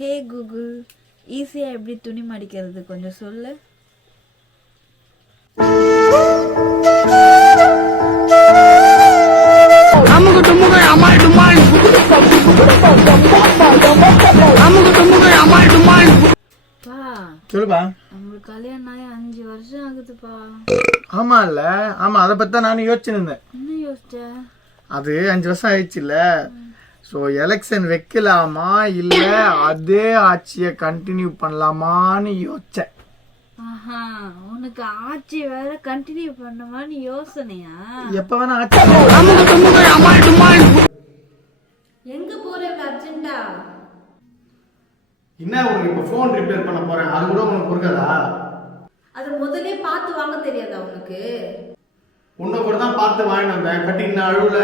ஹே Google, ஈஸியாக எப்படி துணி மடிக்கிறது கொஞ்சம் சொல்லு. சொல்லுப்பா. நம்மளுக்கு கல்யாணம் ஆகி 5 வருஷம் ஆகுதுப்பா. ஆமா இல்ல, ஆமா அதை பத்தி தான் நானும் யோசிச்சிருந்தேன். என்ன யோசிச்ச? அது 5 வருஷம் ஆயிடுச்சு இல்ல. ஸோ எலெக்ஷன் வைக்கலாமா இல்ல அதே ஆட்சியை கண்டினியூ பண்ணலாமான்னு யோசிச்சேன். ஆஹா, உனக்கு ஆட்சி வேற கண்டினியூ பண்ணமான்னு யோசனையா? எப்ப வேணா ஆட்சி. எங்க போற அர்ஜென்ட்டா? என்ன உனக்கு இப்ப போன் ரிப்பேர் பண்ண போறேன், அது கூட உனக்கு பொறுக்காதா? அது முதல்ல பார்த்து வாங்க தெரியாதா உனக்கு? உன்னை கூட தான் பார்த்து வாங்கிட்டு வந்தேன், கட்டிட்டு அழுவுல.